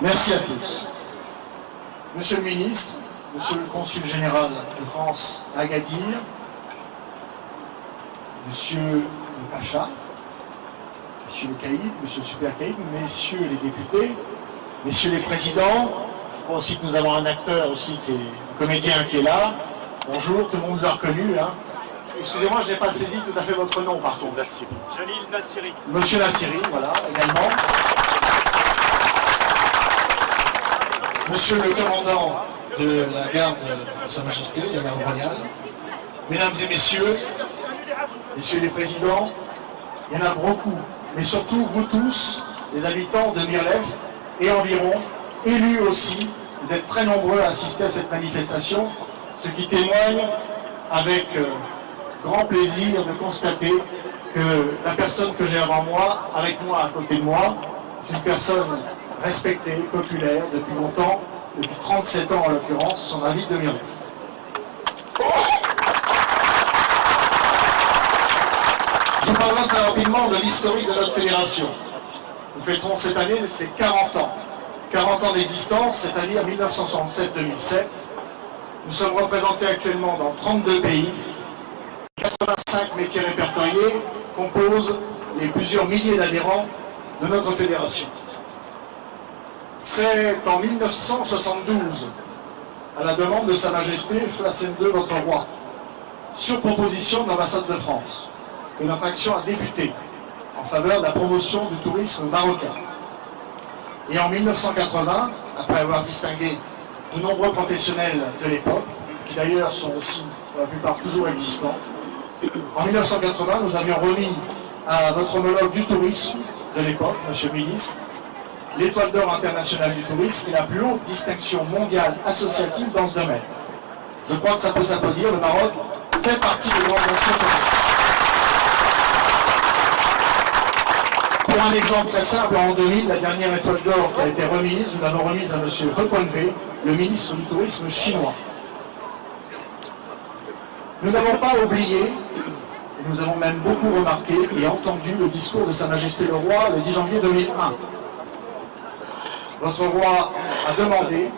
Merci à tous. Monsieur le ministre, monsieur le consul général de France à Agadir, monsieur le Pacha, monsieur le Caïd, monsieur le Super Caïd, messieurs les députés, messieurs les présidents, je crois aussi que nous avons un acteur aussi qui est un comédien qui est là. Bonjour, tout le monde vous a reconnu. Hein. Excusez-moi, je n'ai pas saisi tout à fait votre nom par contre. Jalil Nassiri. Monsieur Nassiri, voilà, également. Monsieur le commandant de la garde de Sa Majesté, de la garde royale, mesdames et messieurs les présidents, il y en a beaucoup, mais surtout vous tous, les habitants de Mirleft et environ, élus aussi, vous êtes très nombreux à assister à cette manifestation, ce qui témoigne avec grand plaisir de constater que la personne que j'ai avant moi, avec moi, à côté de moi, est une personne respectée, populaire, depuis longtemps, depuis 37 ans en l'occurrence, sur la ville de Mirleft. Je parlerai très rapidement de l'historique de notre fédération. Nous fêterons cette année ses 40 ans. 40 ans d'existence, c'est-à-dire 1967-2007. Nous sommes représentés actuellement dans 32 pays. 85 métiers répertoriés composent les plusieurs milliers d'adhérents de notre fédération. C'est en 1972, à la demande de Sa Majesté Flassem II, votre roi, sur proposition de l'ambassade de France, que notre action a débuté en faveur de la promotion du tourisme marocain. Et en 1980, après avoir distingué de nombreux professionnels de l'époque, qui d'ailleurs sont aussi pour la plupart toujours existants, en 1980, nous avions remis à notre homologue du tourisme de l'époque, monsieur le ministre, l'Étoile d'Or internationale du tourisme, qui est la plus haute distinction mondiale associative dans ce domaine. Je crois que ça peut s'applaudir, le Maroc fait partie des grandes nations touristiques. Pour un exemple très simple, en 2000, la dernière Étoile d'Or qui a été remise, nous l'avons remise à M. He Guangwei, le ministre du tourisme chinois. Nous n'avons pas oublié, et nous avons même beaucoup remarqué et entendu le discours de Sa Majesté le Roi le 10 janvier 2001. Votre roi a demandé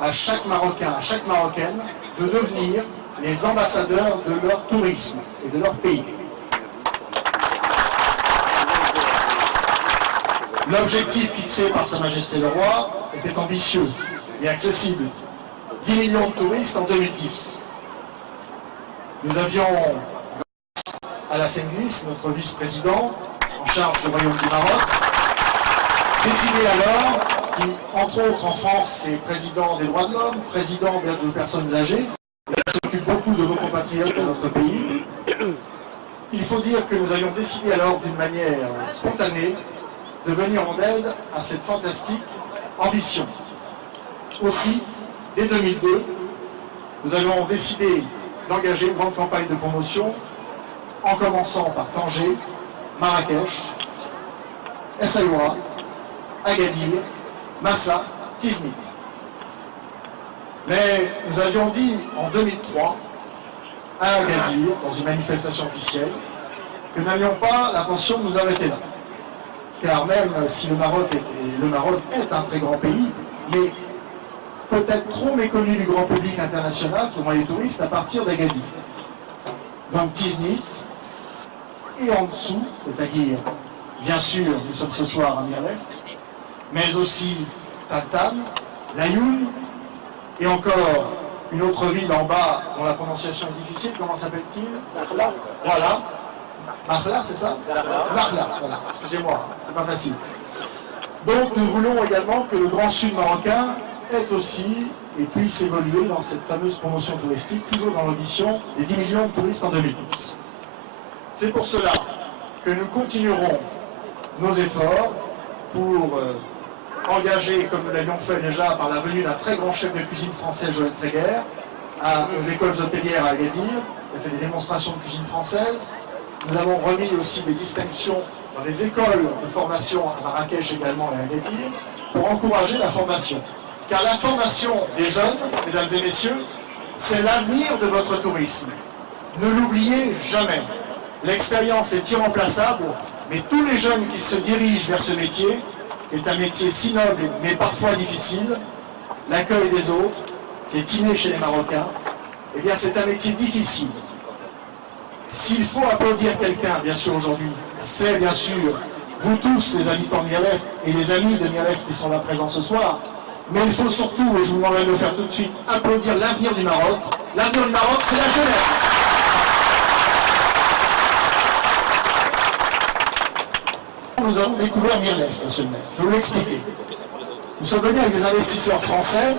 à chaque Marocain, à chaque Marocaine, de devenir les ambassadeurs de leur tourisme et de leur pays. L'objectif fixé par Sa Majesté le Roi était ambitieux et accessible. 10 millions de touristes en 2010. Nous avions, grâce à la Senglis, notre vice-président en charge du Royaume du Maroc, décidé alors, qui, entre autres en France, c'est président des droits de l'homme, président de personnes âgées, et qui s'occupe beaucoup de nos compatriotes de notre pays. Il faut dire que nous avions décidé alors d'une manière spontanée de venir en aide à cette fantastique ambition. Aussi, dès 2002, nous avons décidé d'engager une grande campagne de promotion en commençant par Tanger, Marrakech, Essaouira, Agadir, Massa, Tiznit. Mais nous avions dit en 2003 à Agadir, dans une manifestation officielle, que nous n'avions pas l'intention de nous arrêter là. Car même si le Maroc est un très grand pays, mais peut-être trop méconnu du grand public international, pour les touristes, à partir d'Agadir. Donc Tiznit, et en dessous, c'est-à-dire, bien sûr, nous sommes ce soir à Mirleft, mais aussi Tantan, Layoun, et encore une autre ville en bas dont la prononciation est difficile, comment s'appelle-t-il? Voilà. Makhla, c'est ça? Makhla, voilà, excusez-moi, c'est pas facile. Donc nous voulons également que le Grand Sud marocain ait aussi et puisse évoluer dans cette fameuse promotion touristique, toujours dans l'ambition des 10 millions de touristes en 2010. C'est pour cela que nous continuerons nos efforts pour engager, comme nous l'avions fait déjà par la venue d'un très grand chef de cuisine français, Joël Tréguer, aux écoles hôtelières à Agadir, qui a fait des démonstrations de cuisine française. Nous avons remis aussi des distinctions dans les écoles de formation à Marrakech également et à Agadir, pour encourager la formation. Car la formation des jeunes, mesdames et messieurs, c'est l'avenir de votre tourisme. Ne l'oubliez jamais. L'expérience est irremplaçable, mais tous les jeunes qui se dirigent vers ce métier, qui est un métier si noble mais parfois difficile, l'accueil des autres, qui est inné chez les Marocains, eh bien c'est un métier difficile. S'il faut applaudir quelqu'un, bien sûr aujourd'hui, c'est bien sûr vous tous les habitants de Mirlef et les amis de Mirlef qui sont là présents ce soir, mais il faut surtout, et je vous demanderai de le faire tout de suite, applaudir l'avenir du Maroc. L'avenir du Maroc, c'est la jeunesse. Nous avons découvert Mirlef, monsieur le maire. Je vais vous l'expliquer. Nous sommes venus avec des investisseurs français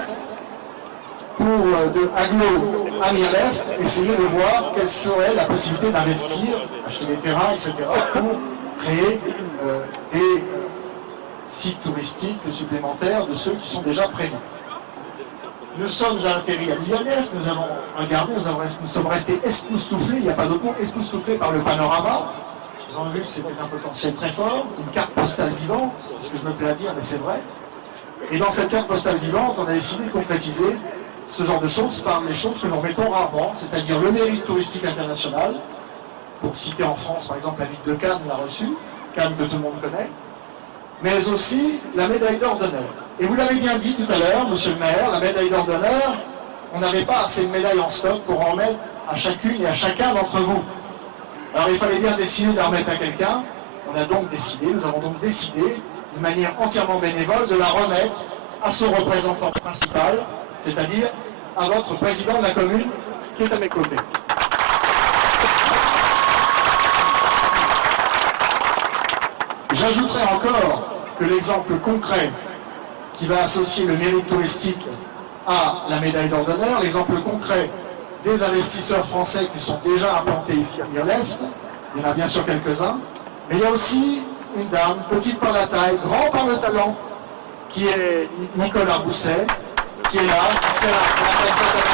pour de Aglo à Mirlef, essayer de voir quelle serait la possibilité d'investir, acheter des terrains, etc., pour créer des sites touristiques supplémentaires de ceux qui sont déjà prévus. Nous sommes atterris à Mirlef, nous avons regardé, nous sommes restés époustouflés, il n'y a pas d'autre mot, époustouflés par le panorama. Nous avons vu que c'était un potentiel très fort, une carte postale vivante, c'est ce que je me plais à dire, mais c'est vrai. Et dans cette carte postale vivante, on a décidé de concrétiser ce genre de choses par les choses que nous remettons rarement, c'est-à-dire le mérite touristique international. Pour citer en France, par exemple, la ville de Cannes l'a reçu, Cannes que tout le monde connaît, mais aussi la médaille d'or d'honneur. Et vous l'avez bien dit tout à l'heure, monsieur le maire, la médaille d'or d'honneur, on n'avait pas assez de médailles en stock pour en remettre à chacune et à chacun d'entre vous. Alors il fallait bien décider de la remettre à quelqu'un. On a donc décidé, nous avons donc décidé, d'une manière entièrement bénévole, de la remettre à son représentant principal, c'est-à-dire à votre président de la commune qui est à mes côtés. J'ajouterai encore que l'exemple concret qui va associer le mérite touristique à la médaille d'or d'honneur, l'exemple concret des investisseurs français qui sont déjà implantés ici à Mirlef, il y en a bien sûr quelques-uns, mais il y a aussi une dame, petite par la taille, grand par le talent, qui est Nicolas Bousset, qui est là, qui tient la présidente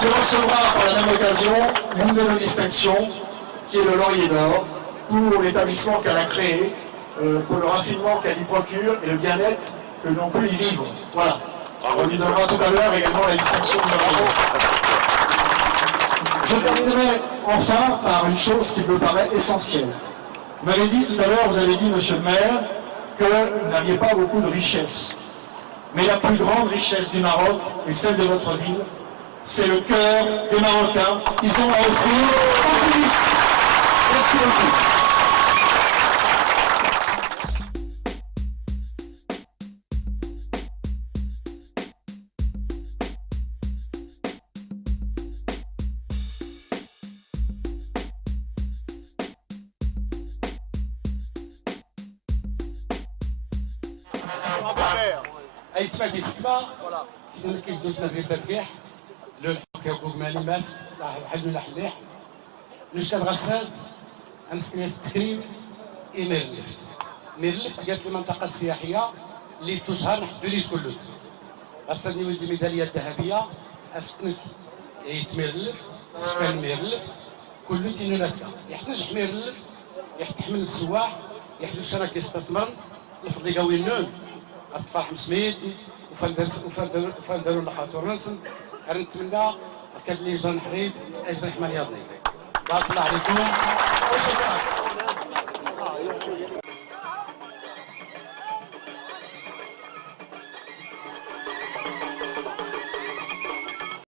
qui recevra par la même occasion une de nos distinctions, qui est le Laurier d'Or, pour l'établissement qu'elle a créé, pour le raffinement qu'elle y procure et le bien-être que l'on peut y vivre. Voilà. On lui donnera tout à l'heure également la distinction de Laurier. Je terminerai enfin par une chose qui me paraît essentielle. Vous m'avez dit tout à l'heure, vous avez dit, monsieur le maire, que vous n'aviez pas beaucoup de richesses. Mais la plus grande richesse du Maroc et celle de votre ville, c'est le cœur des Marocains qu'ils ont à offrir aux touristes. Merci beaucoup. اي تفادي السما تسنى كيزوج مزيد الريح لو كيكون مالي ماس واحد من الحليح نشكل غساد نسميها التكريم ميرلفت. ميرلفت قالت المنطقه السياحيه اللي تشهر نحن دونيس كله غسادني ولدي الميداليه الذهبيه اسكنت ميرلفت سكان ميرلفت كله تينوناتك يحتاج ميرلفت يحتحمل السواح يحتاج شراك يستثمر الفضل قوي النون فرح مسميت وفندروا النخاتور ننسن نتمنى كان لي جرن حريد اجر حمال ياضني بارك الله عليكم وشكرا.